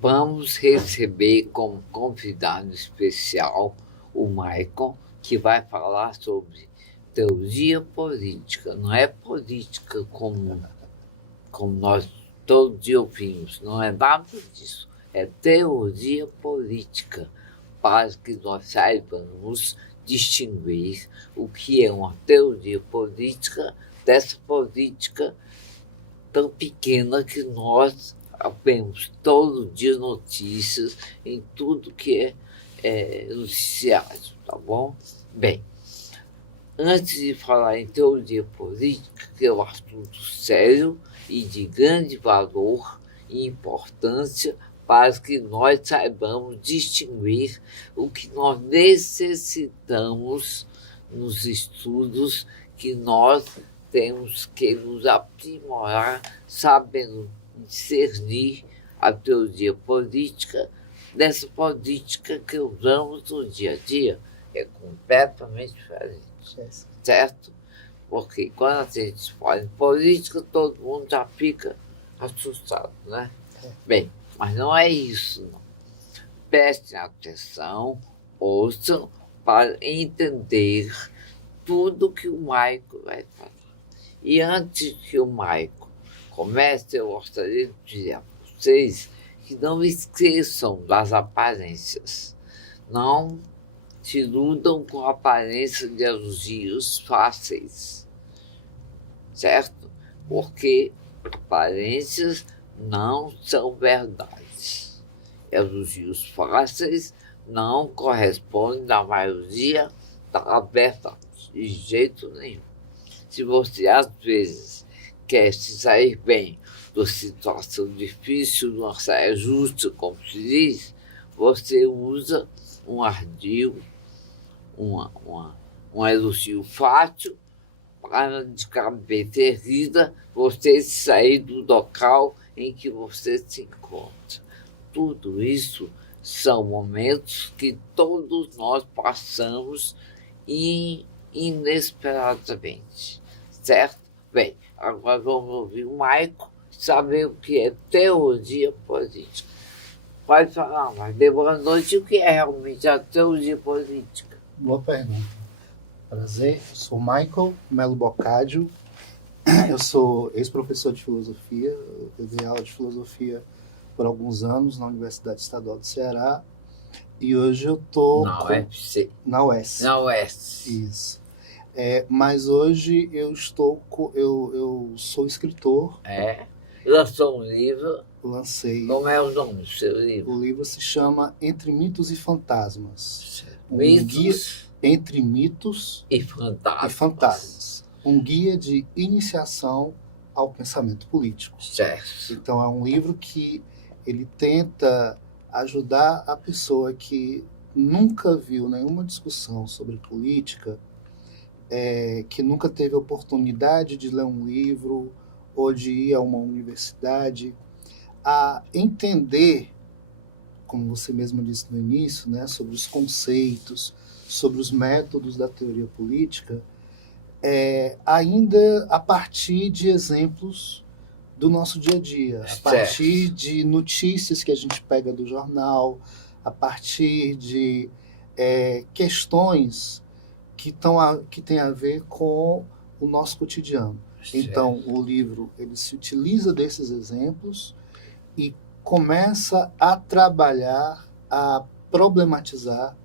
Vamos receber como convidado especial o Maicon, que vai falar sobre teoria política. Não é política como nós todo dia ouvimos, não é nada disso. É teoria política, para que nós saibamos distinguir o que é uma teoria política dessa política tão pequena que nós vemos todo dia notícias em tudo que é noticiário, tá bom? Bem, antes de falar em teoria política, que é um assunto sério e de grande valor e importância para que nós saibamos distinguir o que nós necessitamos nos estudos que nós temos que nos aprimorar, sabendo discernir a teoria política dessa política que usamos no dia a dia. É completamente diferente, certo? Porque quando a gente fala em política, todo mundo já fica assustado, né? Bem, mas não é isso, não. Prestem atenção, ouçam, para entender tudo que o Maico vai falar. E antes que o Maico comece, eu gostaria de dizer a vocês que não esqueçam das aparências. Não se iludam com a aparência de elogios fáceis, certo? Porque aparências não são verdades. Elogios fáceis não correspondem na maioria da verdade, de jeito nenhum. Se você, às vezes, quer se sair bem de uma situação difícil, de uma saia justa, como se diz, você usa um ardil, um elogio fácil, para de cabeça erguida, você sair do local em que você se encontra. Tudo isso são momentos que todos nós passamos inesperadamente, certo? Bem, agora vamos ouvir o Maico saber o que é teoria política. Pode falar, mas de boa noite, o que é realmente a teoria política? Boa pergunta. Prazer, eu sou Michael Melo Boccaccio, eu sou ex-professor de filosofia, eu dei aula de filosofia por alguns anos na Universidade Estadual do Ceará e hoje eu estou na UFC. Na UES. Na UES. Isso. Mas hoje eu sou escritor. Lançou um livro. Lancei. Como é o nome do seu livro? O livro se chama Entre Mitos e Fantasmas. Mitos Entre Mitos e Fantasmas. Um guia de iniciação ao pensamento político. Certo. Então é um livro que ele tenta ajudar a pessoa que nunca viu nenhuma discussão sobre política, que nunca teve oportunidade de ler um livro ou de ir a uma universidade, a entender, como você mesmo disse no início, né, sobre os conceitos, sobre os métodos da teoria política, ainda a partir de exemplos do nosso dia a dia, a partir de notícias que a gente pega do jornal, a partir de questões que têm a ver com o nosso cotidiano. Então, o livro ele se utiliza desses exemplos e começa a trabalhar, a problematizar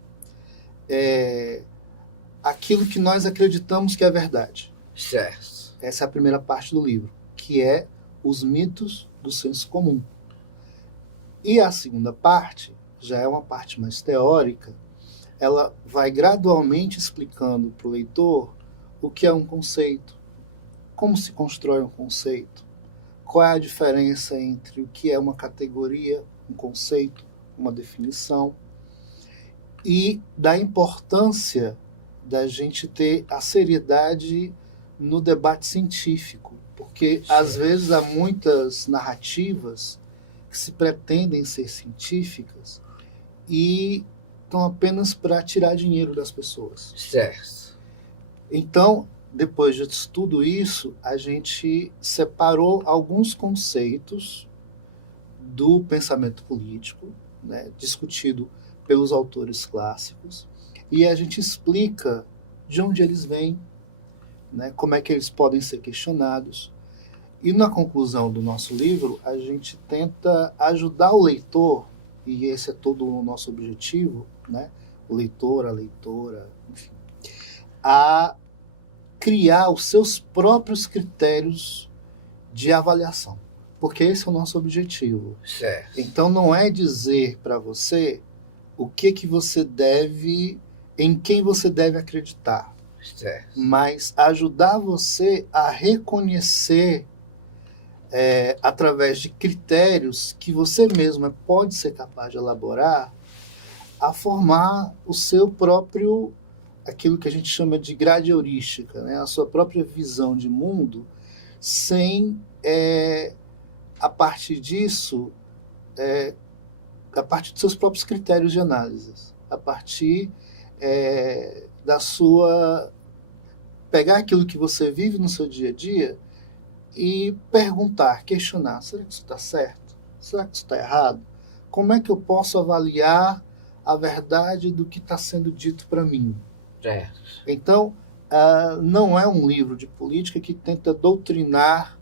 aquilo que nós acreditamos que é verdade. Certo. Essa é a primeira parte do livro, que é os mitos do senso comum. E a segunda parte, já é uma parte mais teórica, ela vai gradualmente explicando para o leitor o que é um conceito, como se constrói um conceito, qual é a diferença entre o que é uma categoria, um conceito, uma definição, e da importância da gente ter a seriedade no debate científico, porque às vezes há muitas narrativas que se pretendem ser científicas e estão apenas para tirar dinheiro das pessoas. Certo. Então, depois de tudo isso, a gente separou alguns conceitos do pensamento político, né, discutido pelos autores clássicos, e a gente explica de onde eles vêm, né, como é que eles podem ser questionados. E na conclusão do nosso livro, a gente tenta ajudar o leitor, e esse é todo o nosso objetivo, né, o leitor, a leitora, enfim, a criar os seus próprios critérios de avaliação, porque esse é o nosso objetivo. Certo. Então não é dizer para você o que você deve, em quem você deve acreditar, Certo. mas ajudar você a reconhecer através de critérios que você mesmo pode ser capaz de elaborar, a formar o seu próprio, aquilo que a gente chama de grade heurística, né? A sua própria visão de mundo, sem, a partir disso, a partir dos seus próprios critérios de análise, a partir da sua... pegar aquilo que você vive no seu dia a dia e perguntar, questionar, será que isso está certo? Será que isso está errado? Como é que eu posso avaliar a verdade do que está sendo dito para mim? Certo. Então, não é um livro de política que tenta doutrinar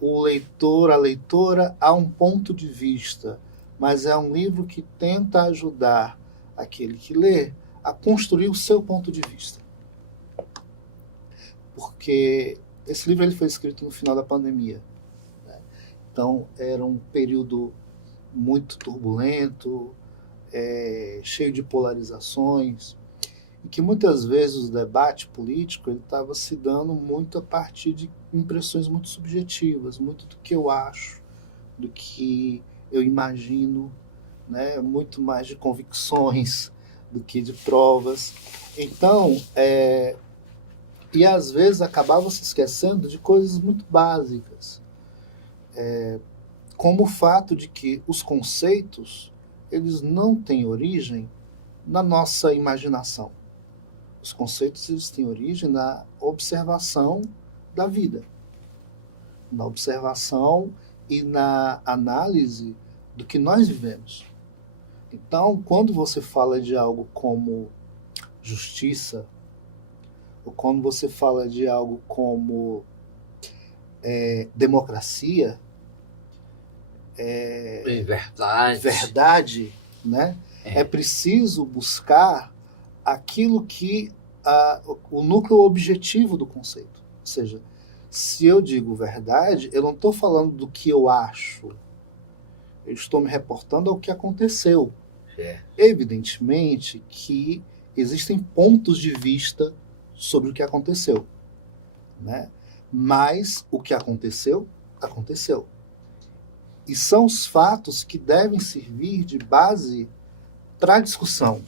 o leitor, a leitora, a um ponto de vista, mas é um livro que tenta ajudar aquele que lê a construir o seu ponto de vista. Porque esse livro ele foi escrito no final da pandemia, né? Então, era um período muito turbulento, cheio de polarizações, e que muitas vezes o debate político estava se dando muito a partir de impressões muito subjetivas, muito do que eu acho, do que eu imagino, né? Muito mais de convicções do que de provas. Então, e às vezes acabava se esquecendo de coisas muito básicas, como o fato de que os conceitos eles não têm origem na nossa imaginação. Os conceitos eles têm origem na observação da vida, na observação e na análise do que nós vivemos. Então, quando você fala de algo como justiça, ou quando você fala de algo como democracia, verdade, né? É preciso buscar aquilo que o núcleo objetivo do conceito. Ou seja, se eu digo verdade, eu não estou falando do que eu acho, eu estou me reportando ao que aconteceu. Evidentemente que existem pontos de vista sobre o que aconteceu, né? Mas o que aconteceu, aconteceu. E são os fatos que devem servir de base para a discussão.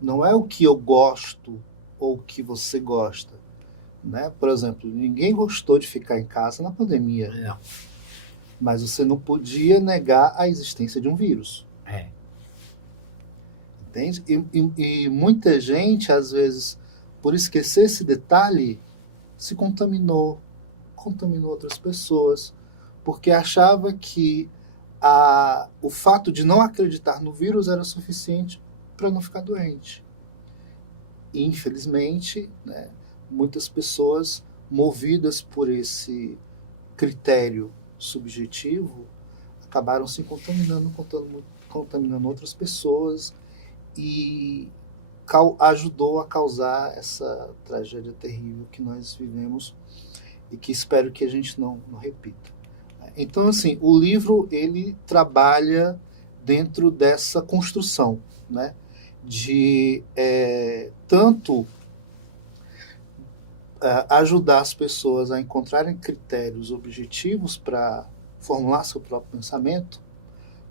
Não é o que eu gosto ou o que você gosta, né? Por exemplo, ninguém gostou de ficar em casa na pandemia. Não. Mas você não podia negar a existência de um vírus. Entende? E muita gente, às vezes, por esquecer esse detalhe, se contaminou outras pessoas, porque achava que o fato de não acreditar no vírus era suficiente para não ficar doente. E, infelizmente, né, muitas pessoas, movidas por esse critério subjetivo, acabaram se contaminando outras pessoas e ajudou a causar essa tragédia terrível que nós vivemos e que espero que a gente não repita. Então, assim, o livro ele trabalha dentro dessa construção, né, de tanto ajudar as pessoas a encontrarem critérios objetivos para formular seu próprio pensamento,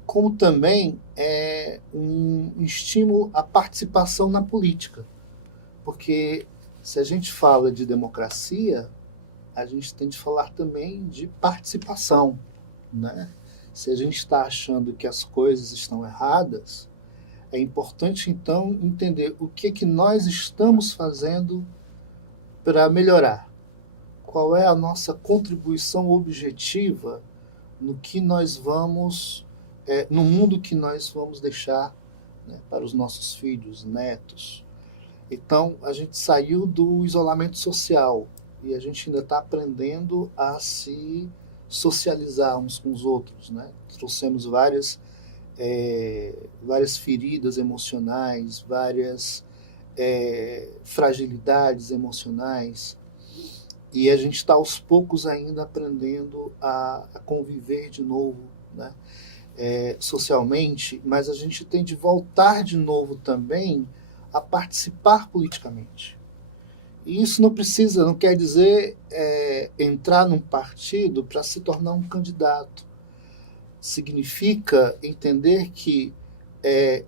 como também um estímulo à participação na política. Porque se a gente fala de democracia, a gente tem de falar também de participação, né? Se a gente está achando que as coisas estão erradas, é importante, então, entender o que nós estamos fazendo para melhorar. Qual é a nossa contribuição objetiva no que nós vamos, no mundo que nós vamos deixar, né, para os nossos filhos, netos. Então, a gente saiu do isolamento social e a gente ainda está aprendendo a se socializar uns com os outros, né? Trouxemos várias feridas emocionais, várias fragilidades emocionais, e a gente está aos poucos ainda aprendendo a conviver de novo, né? Socialmente, mas a gente tem de voltar de novo também a participar politicamente. E isso não quer dizer entrar num partido para se tornar um candidato. Significa entender que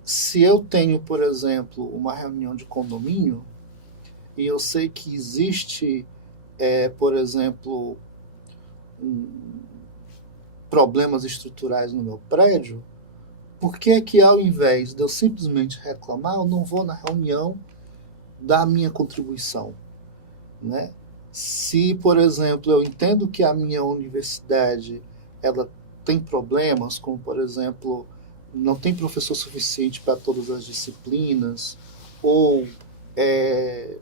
se eu tenho, por exemplo, uma reunião de condomínio e eu sei que existe, por exemplo, problemas estruturais no meu prédio, por que é que ao invés de eu simplesmente reclamar, eu não vou na reunião dar a minha contribuição, né? Se, por exemplo, eu entendo que a minha universidade ela tem problemas, como, por exemplo, não tem professor suficiente para todas as disciplinas, ou eu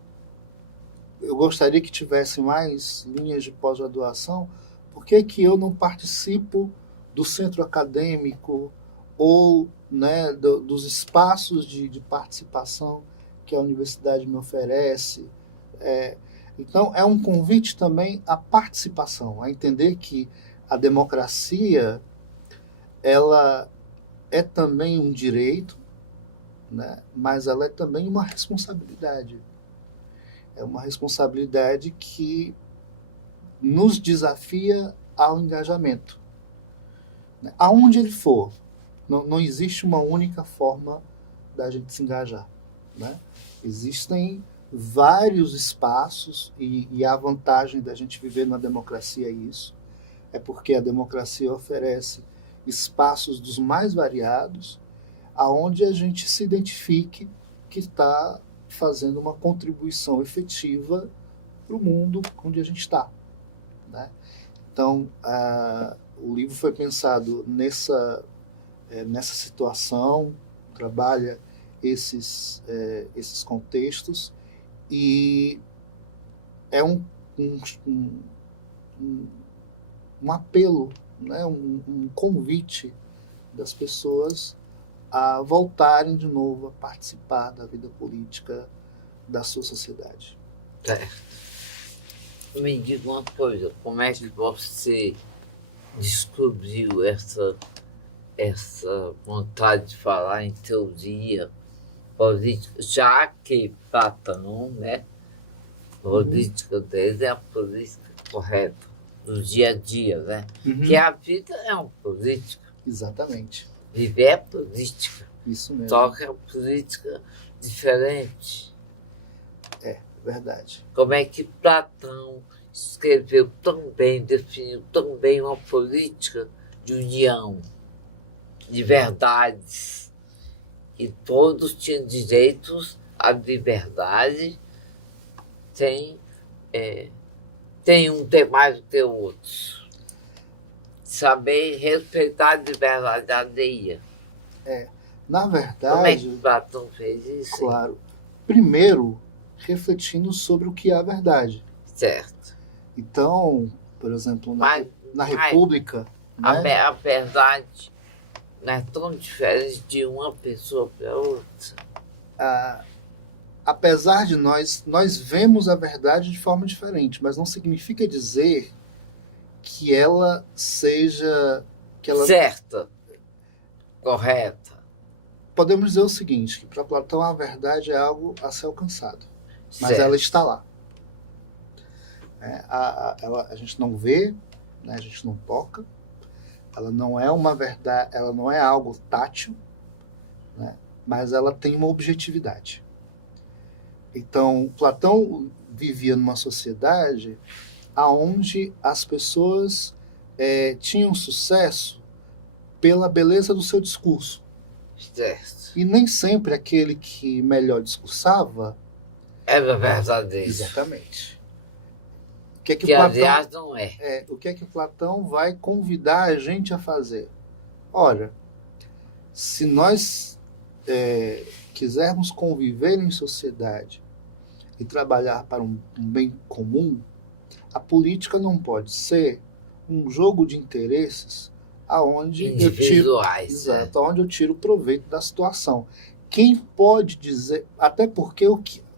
gostaria que tivesse mais linhas de pós-graduação, por que que eu não participo do centro acadêmico ou, né, dos espaços de participação que a universidade me oferece? Então, é um convite também à participação, a entender que a democracia ela é também um direito, né, mas ela é também uma responsabilidade. É uma responsabilidade que nos desafia ao engajamento, né? Aonde ele for, não existe uma única forma da gente se engajar, né? Existem vários espaços e a vantagem da gente viver na democracia é isso, é porque a democracia oferece espaços dos mais variados, aonde a gente se identifique que está fazendo uma contribuição efetiva para o mundo onde a gente está, né? Então, o livro foi pensado nessa situação, trabalha esses contextos, e é um apelo, né? um convite das pessoas a voltarem de novo a participar da vida política da sua sociedade. Me diga uma coisa, como é que você descobriu essa vontade de falar em teoria política, já que Platão, né, a política dele é a política correta, do dia a dia, né? Que a vida é uma política. Exatamente. Viver é política. Isso mesmo. Só que é uma política diferente. É, verdade. Como é que Platão escreveu tão bem, definiu tão bem uma política de união, de verdades, e todos tinham direitos à liberdade, tem um tem mais do que o outro. Saber respeitar a liberdade alheia. Na verdade... Como é que Platão fez isso? Claro. Primeiro, refletindo sobre o que é a verdade. Certo. Então, por exemplo, na República... Né? A verdade não é tão diferente de uma pessoa para outra. Apesar de nós vemos a verdade de forma diferente, mas não significa dizer que ela seja... certa, correta. Podemos dizer o seguinte, que para Platão a verdade é algo a ser alcançado, mas certo. Ela está lá. A gente não vê, né, a gente não toca, ela não é uma verdade, ela não é algo tátil, né, mas ela tem uma objetividade. Então, Platão vivia numa sociedade onde as pessoas tinham sucesso pela beleza do seu discurso. Certo. E nem sempre aquele que melhor discursava era verdadeiro. Exatamente. que é que Que, Platão, aliás, não é. o que é que Platão vai convidar a gente a fazer? Ora, se nós quisermos conviver em sociedade e trabalhar para um bem comum, a política não pode ser um jogo de interesses aonde Individuais. exato, aonde eu tiro proveito da situação. Quem pode dizer, até porque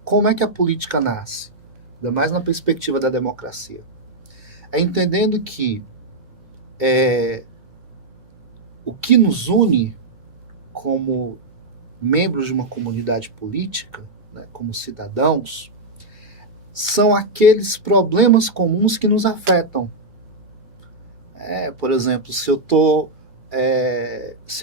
como é que a política nasce? Ainda mais na perspectiva da democracia. É entendendo que o que nos une como membros de uma comunidade política, né, como cidadãos, são aqueles problemas comuns que nos afetam. Por exemplo, se eu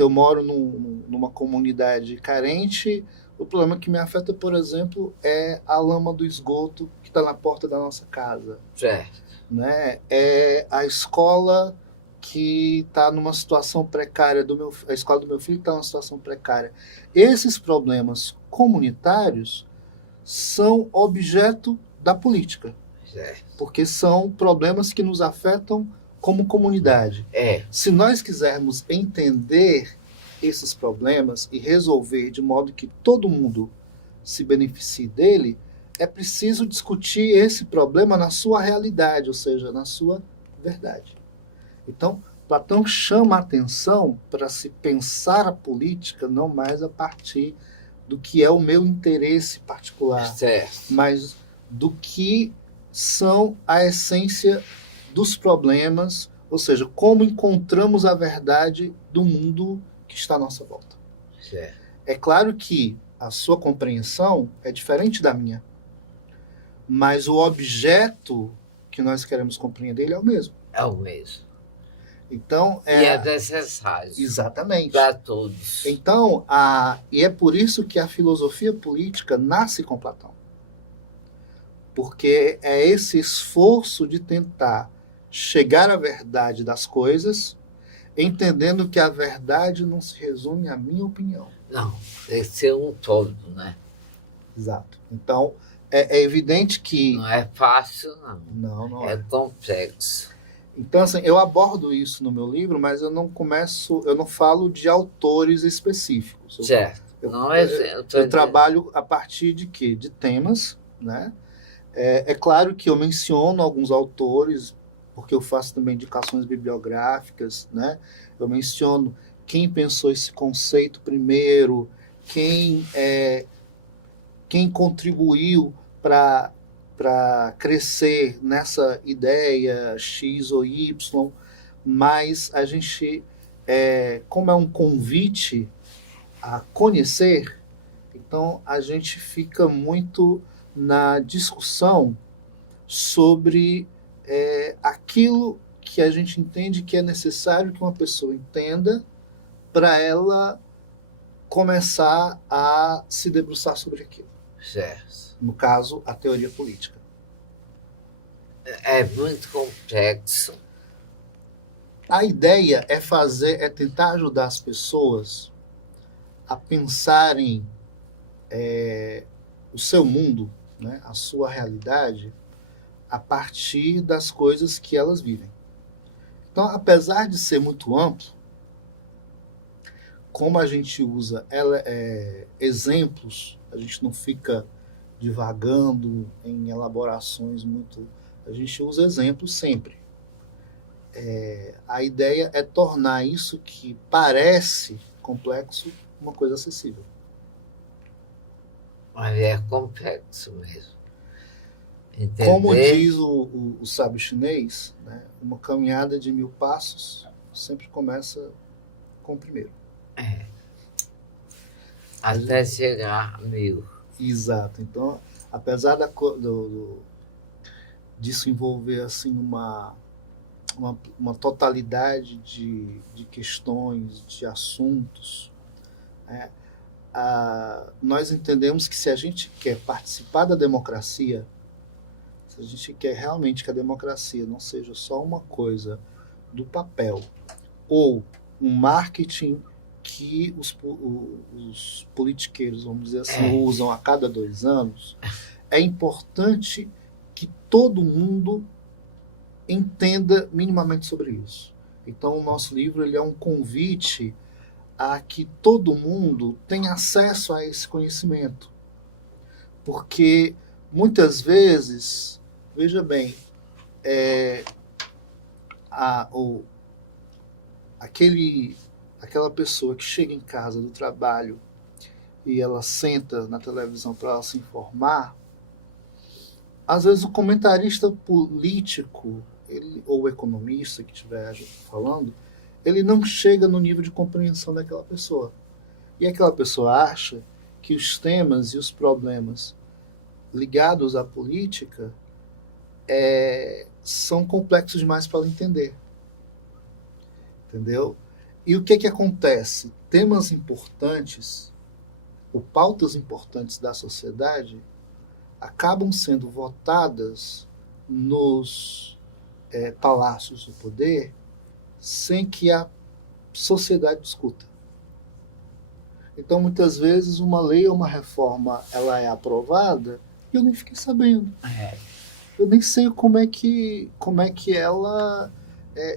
moro numa comunidade carente, o problema que me afeta, por exemplo, é a lama do esgoto que está na porta da nossa casa. Certo. Né? É a escola que está numa situação precária, a escola do meu filho está numa situação precária. Esses problemas comunitários são objeto da política, Certo. porque são problemas que nos afetam como comunidade. Se nós quisermos entender esses problemas e resolver de modo que todo mundo se beneficie dele, é preciso discutir esse problema na sua realidade, ou seja, na sua verdade. Então, Platão chama a atenção para se pensar a política não mais a partir do que é o meu interesse particular, Certo. mas do que são a essência dos problemas, ou seja, como encontramos a verdade do mundo que está à nossa volta. Certo. É claro que a sua compreensão é diferente da minha, mas o objeto que nós queremos compreender é o mesmo. É o mesmo. Então, e é necessário. Exatamente. Para todos. Então, e é por isso que a filosofia política nasce com Platão. Porque é esse esforço de tentar chegar à verdade das coisas, entendendo que a verdade não se resume à minha opinião. Não, tem que ser um todo, né? Exato. Então, é evidente que... Não é fácil, não. Não é complexo. Então, assim, eu abordo isso no meu livro, mas eu não falo de autores específicos. Certo. Eu trabalho a partir de quê? De temas, né? É claro que eu menciono alguns autores, porque eu faço também indicações bibliográficas, né? Eu menciono quem pensou esse conceito primeiro, quem contribuiu para crescer nessa ideia X ou Y, mas a gente, como é um convite a conhecer, então a gente fica muito na discussão sobre aquilo que a gente entende que é necessário que uma pessoa entenda para ela começar a se debruçar sobre aquilo. Certo. No caso, a teoria política. É muito complexo. A ideia é tentar ajudar as pessoas a pensarem o seu mundo, né, a sua realidade, a partir das coisas que elas vivem. Então, apesar de ser muito amplo, como a gente usa exemplos, a gente não fica divagando em elaborações muito... A gente usa exemplos sempre. A ideia é tornar isso que parece complexo uma coisa acessível. Mas é complexo mesmo. Entender... Como diz o sábio chinês, né, uma caminhada de 1000 passos sempre começa com o primeiro. Até chegar a 1000. Exato. Então, apesar disso envolver assim, uma totalidade de questões, de assuntos, nós entendemos que se a gente quer participar da democracia, se a gente quer realmente que a democracia não seja só uma coisa do papel ou um marketing que os politiqueiros, vamos dizer assim, usam a cada 2 anos, é importante que todo mundo entenda minimamente sobre isso. Então, o nosso livro ele é um convite a que todo mundo tenha acesso a esse conhecimento. Porque, muitas vezes, veja bem, aquela pessoa que chega em casa do trabalho e ela senta na televisão para ela se informar, às vezes o comentarista político ou o economista que estiver falando, ele não chega no nível de compreensão daquela pessoa. E aquela pessoa acha que os temas e os problemas ligados à política são complexos demais para ela entender. Entendeu? E o que acontece? Temas importantes, ou pautas importantes da sociedade, acabam sendo votadas nos palácios do poder sem que a sociedade discuta. Então, muitas vezes, uma lei ou uma reforma ela é aprovada e eu nem fiquei sabendo. Eu nem sei como é que ela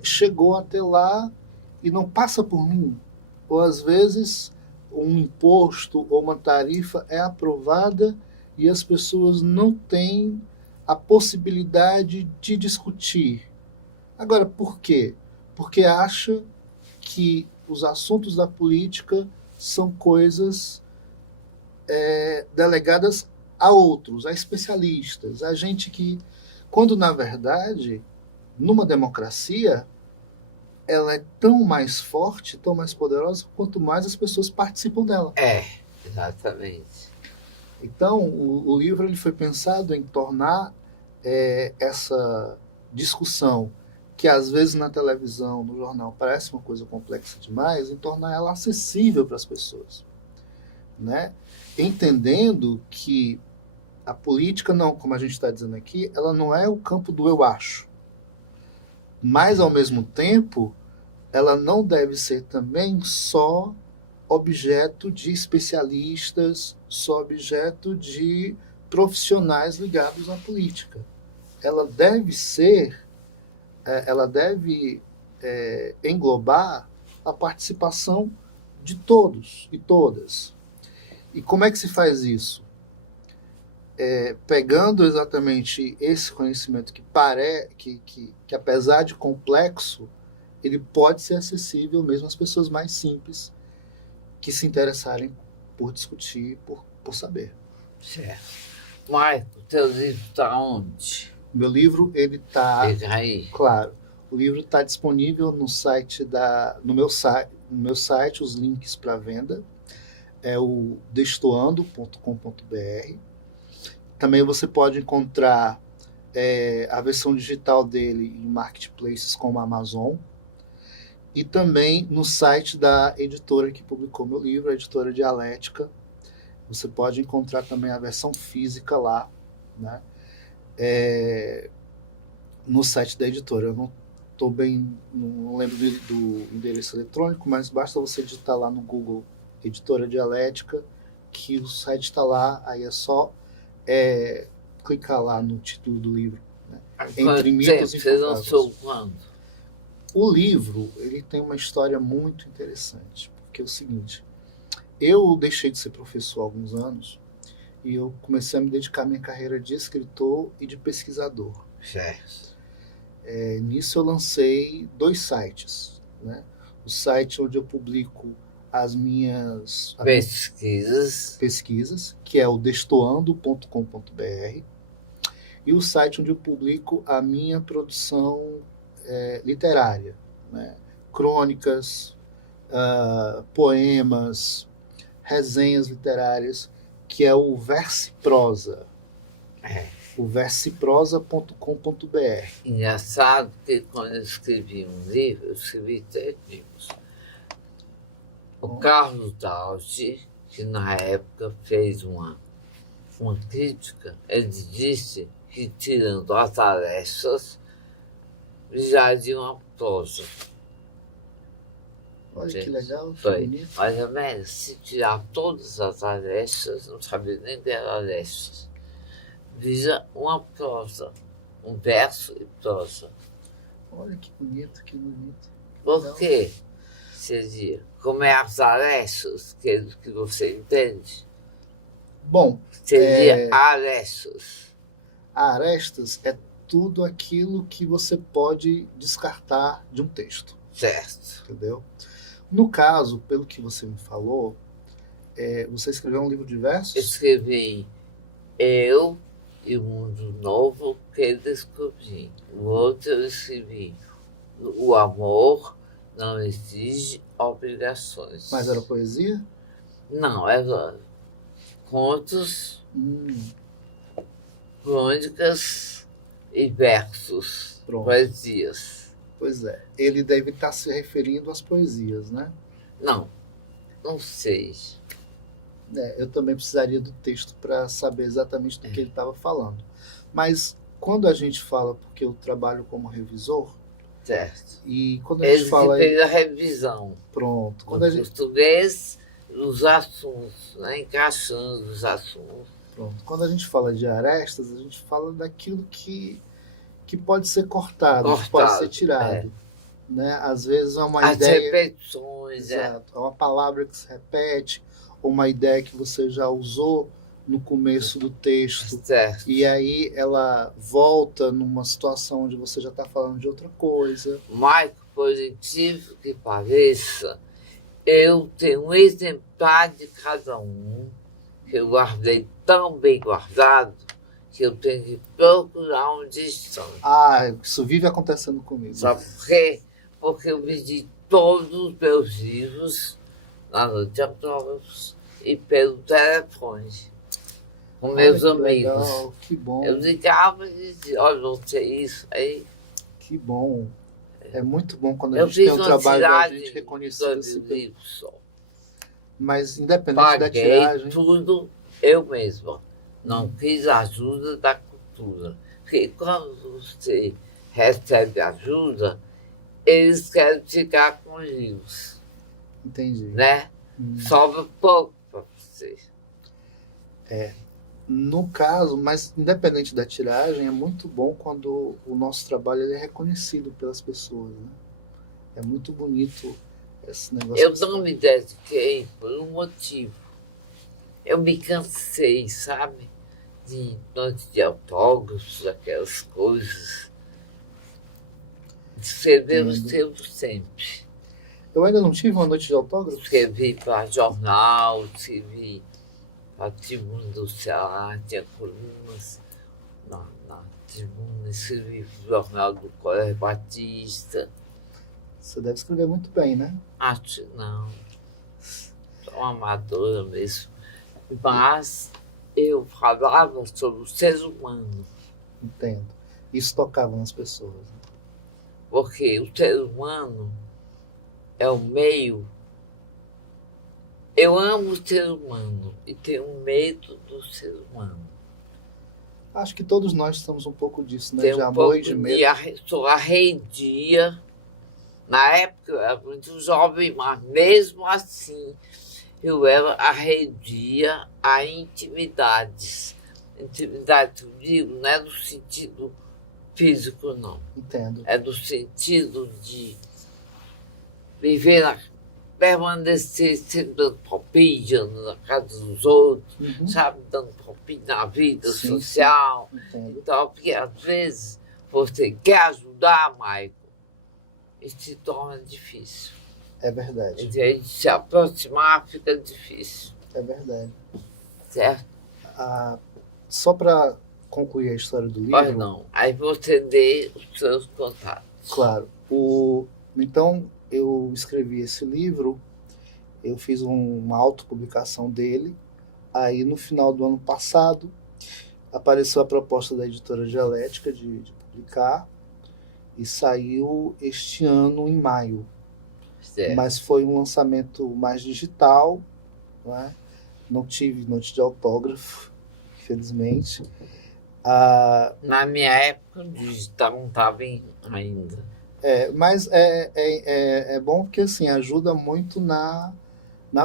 chegou até lá e não passa por mim. Ou, às vezes, um imposto ou uma tarifa é aprovada e as pessoas não têm a possibilidade de discutir. Agora, por quê? Porque acha que os assuntos da política são coisas delegadas a outros, a especialistas, a gente que, quando na verdade, numa democracia, ela é tão mais forte, tão mais poderosa, quanto mais as pessoas participam dela. Exatamente. Então, o livro ele foi pensado em tornar essa discussão, que às vezes na televisão, no jornal, parece uma coisa complexa demais, em tornar ela acessível para as pessoas. Né? Entendendo que a política, não, como a gente está dizendo aqui, ela não é o campo do eu acho. Mas, ao mesmo tempo, ela não deve ser também só objeto de especialistas, só objeto de profissionais ligados à política. Ela deve ser, ela deve englobar a participação de todos e todas. E como é que se faz isso? Pegando exatamente esse conhecimento que apesar de complexo, ele pode ser acessível mesmo às pessoas mais simples que se interessarem por discutir, por saber. Certo. Marco, teu livro está onde? Meu livro, ele está... aí. Claro. O livro está disponível no site no meu site, os links para venda. É o destoando.com.br. Também você pode encontrar a versão digital dele em marketplaces como a Amazon. E também no site da editora que publicou meu livro, a editora Dialética. Você pode encontrar também a versão física lá, né? No site da editora. Eu não lembro do endereço eletrônico, mas basta você digitar lá no Google Editora Dialética, que o site está lá, aí é só clicar lá no título do livro. Né? Entre mitos e você lançou quando? O livro ele tem uma história muito interessante, porque é o seguinte, eu deixei de ser professor há alguns anos e eu comecei a me dedicar à minha carreira de escritor e de pesquisador. Certo. Nisso eu lancei 2 sites. Né? O site onde eu publico as minhas pesquisas, que é o destoando.com.br, e o site onde eu publico a minha produção literária, né? Crônicas, poemas, resenhas literárias, que é o Versiprosa. O versiprosa.com.br. Engraçado que quando eu escrevi um livro, eu escrevi 3 livros. O Carlos Daldi, que na época fez uma crítica, ele disse que, tirando as arestas, já de uma prosa. Olha que legal, foi bonito. Mais ou menos, se tirar todas as arestas, não sabia nem que eram arestas, visa uma prosa, um verso e prosa. Olha que bonito, que bonito. Por Não. quê? Seria como é as arestas, que você entende? Bom, Seria arestas. arestas é tudo aquilo que você pode descartar de um texto, Certo. entendeu? No caso, pelo que você me falou, você escreveu um livro de versos? Escrevi Eu e o Mundo Novo que descobri. O outro eu escrevi O amor não exige obrigações. Mas era poesia? Não, era contos, crônicas e versos, Pronto. poesias. Pois é. Ele deve estar se referindo às poesias, né? Não sei. Eu também precisaria do texto para saber exatamente do que ele estava falando. Mas quando a gente fala, porque eu trabalho como revisor, Certo. e quando a gente Ele fala. fez a revisão. Pronto. Quando No a gente, português, os assuntos, né? Encaixando os assuntos. pronto. Quando a gente fala de arestas, a gente fala daquilo que pode ser cortado, que pode ser tirado. Né? Às vezes é uma As ideia. repetições, Exato. É uma palavra que se repete, ou uma ideia que você já usou no começo do texto. Certo. E aí ela volta numa situação onde você já está falando de outra coisa. Mas, positivo que pareça, eu tenho um exemplar de cada um, que eu guardei tão bem guardado, que eu tenho que procurar onde estão. Isso vive acontecendo comigo. Sabe por quê? Porque eu vendi todos os meus livros na noite de autógrafos e pelo telefone, com meus que amigos. Legal, que bom. Eu ligava e dizia, olha, não sei isso. Aí que bom. É muito bom quando a eu gente fiz tem um uma trabalho da tiragem gente de reconhecido 2 assim. livros só. Mas independente da Paguei tiragem. tudo eu mesma. Não fiz ajuda da cultura. Porque quando você recebe ajuda, eles querem ficar com os livros, Entendi. né? Sobra pouco para você. No caso, mas independente da tiragem, é muito bom quando o nosso trabalho ele é reconhecido pelas pessoas. Né? É muito bonito esse negócio. Eu não me dediquei por um motivo. Eu me cansei, sabe? De noite de autógrafos, aquelas coisas. De escrever os tempos sempre. Eu ainda não tive uma noite de autógrafos? Escrevi para jornal, escrevi para Tribuna do Ceará, tinha colunas na Tribuna, escrevi para o jornal do Colégio Batista. Você deve escrever muito bem, né? Acho que não. Sou uma amadora mesmo. Mas eu falava sobre o ser humano. Entendo. Isso tocava nas pessoas. Né? Porque o ser humano é o meio. Eu amo o ser humano e tenho medo do ser humano. Acho que todos nós estamos um pouco disso, né? Tenho de um amor pouco e de medo. sou arredia. Na época eu era muito jovem, mas mesmo assim eu era arredia a intimidades. Intimidade, eu digo, não é no sentido físico, não. Entendo. É no sentido de viver, permanecer sempre dando palpite na casa dos outros, sabe? Dando palpite na vida social. Entendo. Então, porque às vezes você quer ajudar, Michael, e se torna difícil. É verdade. E a gente se aproximar fica difícil. É verdade. Certo? Só para concluir a história do livro. Mas não. Aí você dê os seus contatos. Claro. Então, eu escrevi esse livro, eu fiz uma autopublicação dele. Aí, no final do ano passado, apareceu a proposta da editora Dialética de publicar. E saiu este ano, em maio. Certo. Mas foi um lançamento mais digital, né? Não tive noite de autógrafo, infelizmente. Na minha época, o digital não estava ainda. Mas é bom porque assim, ajuda muito na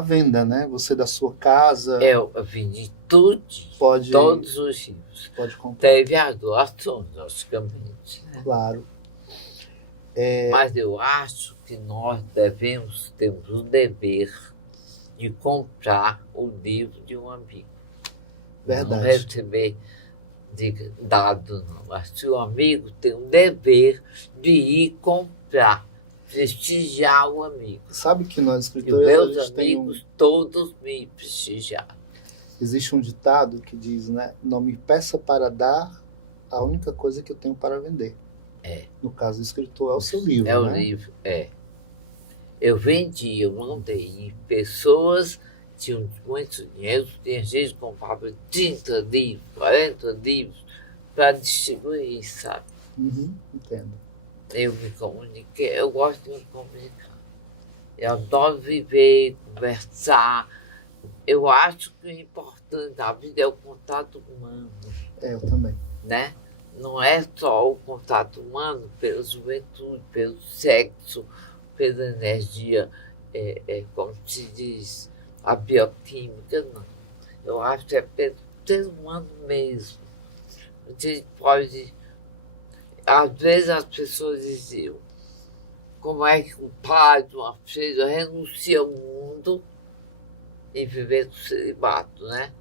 venda, né? Você da sua casa... Eu vendi tudo, todos os livros. Pode comprar. Teve as doações, logicamente. Né? Claro. Mas eu acho que nós temos o dever de comprar o livro de um amigo. Não Verdade. receber dado, não. Mas se o amigo tem o dever de ir comprar, prestigiar o amigo. Sabe que nós, E escritores, meus a gente tem amigos todos me prestigiaram. existe um ditado que diz, né? Não me peça para dar a única coisa que eu tenho para vender. No caso do escritor, é o seu livro, É o né? livro, Eu vendi, eu mandei. E pessoas tinham muito dinheiro, tinha gente que comprava 30 livros, 40 livros para distribuir, sabe? Entendo. Eu me comuniquei, eu gosto de me comunicar. Eu adoro viver, conversar. Eu acho que o importante da vida é o contato humano, Eu também. né? Não é só o contato humano pela juventude, pelo sexo, pela energia, como se diz, a bioquímica, não. Eu acho que é pelo ser humano mesmo. A gente pode. Às vezes as pessoas diziam, como é que um pai, uma filha renuncia ao mundo e viver no celibato, né?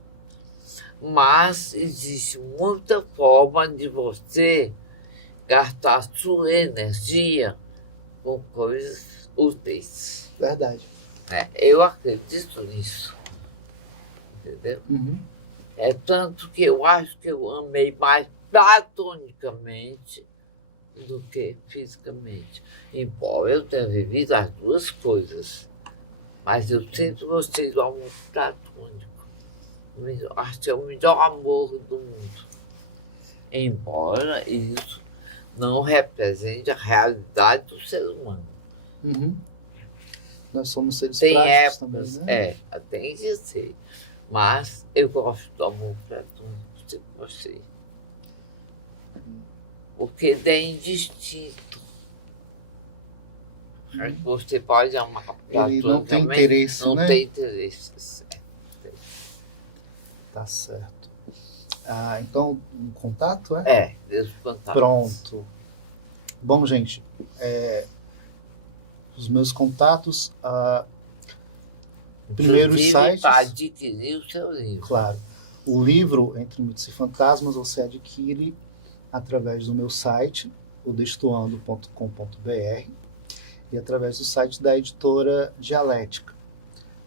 Mas existe muita forma de você gastar sua energia com coisas úteis. Verdade. Eu acredito nisso. Entendeu? É tanto que eu acho que eu amei mais platonicamente do que fisicamente. Embora eu tenha vivido as duas coisas. Mas eu sempre gostei do amor platônico. Acho que é o melhor amor do mundo. Embora isso não represente a realidade do ser humano. Nós somos seres Tem práticos épocas, também, né? tem que ser. Mas eu gosto do amor platônico, tipo você. Porque ele é indistinto. Você pode amar Ele não tem platonicamente, interesse, não né? tem interesse. Tá certo. Então, um contato, é? Deus contato. Pronto. Bom, gente, os meus contatos, primeiro os sites. Para adquirir o seu livro. Claro. O livro Entre Mitos e Fantasmas você adquire através do meu site, o destoando.com.br, e através do site da editora Dialética.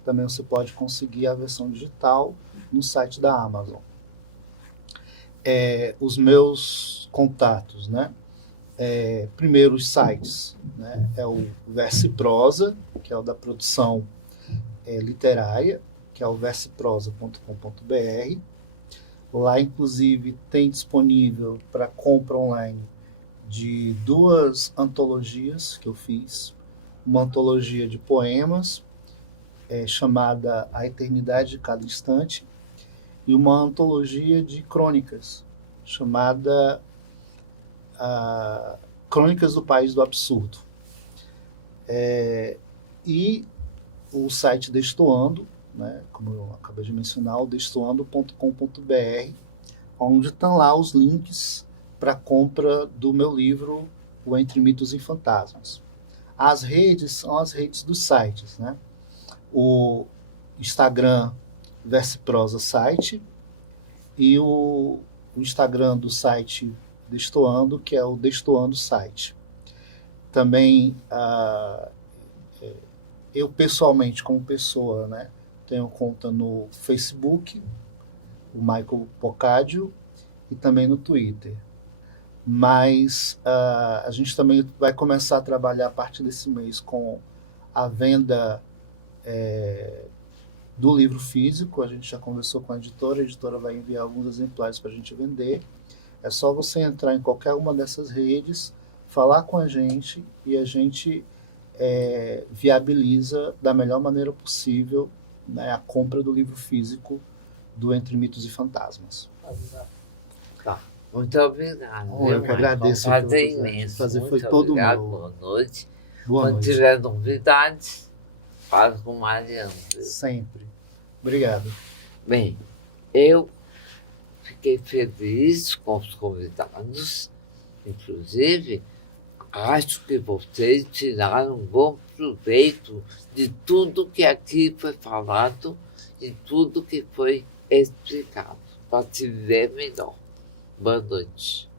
Também você pode conseguir a versão digital no site da Amazon. Os meus contatos, né? Primeiro os sites, né? É o Verso e Prosa, que é o da produção literária, que é o versoprosa.com.br. Lá, inclusive, tem disponível para compra online de 2 antologias que eu fiz. Uma antologia de poemas, chamada A Eternidade de Cada Instante, e uma antologia de crônicas, chamada Crônicas do País do Absurdo. E o site Destoando, né, como eu acabei de mencionar, o destoando.com.br, onde estão lá os links para compra do meu livro O Entre Mitos e Fantasmas. As redes são as redes dos sites, né? O Instagram Verso e Prosa Site e o Instagram do site Destoando, que é o Destoando Site. Também eu pessoalmente, como pessoa, né, tenho conta no Facebook, o Michael Poccadio, e também no Twitter. Mas a gente também vai começar a trabalhar a partir desse mês com a venda do livro físico. A gente já conversou com a editora vai enviar alguns exemplares para a gente vender. É só você entrar em qualquer uma dessas redes, falar com a gente e a gente viabiliza da melhor maneira possível, né, a compra do livro físico do Entre Mitos e Fantasmas. Tá. Muito obrigado. Eu que agradeço. Prazer imenso. O prazer foi muito todo obrigado. meu. Boa noite. Boa Quando noite. tiver novidades, falo com o Mariano. Sempre. Obrigado. Bem, eu fiquei feliz com os convidados, inclusive Acho que vocês tiraram um bom proveito de tudo que aqui foi falado, de tudo que foi explicado, para se ver melhor. Boa noite.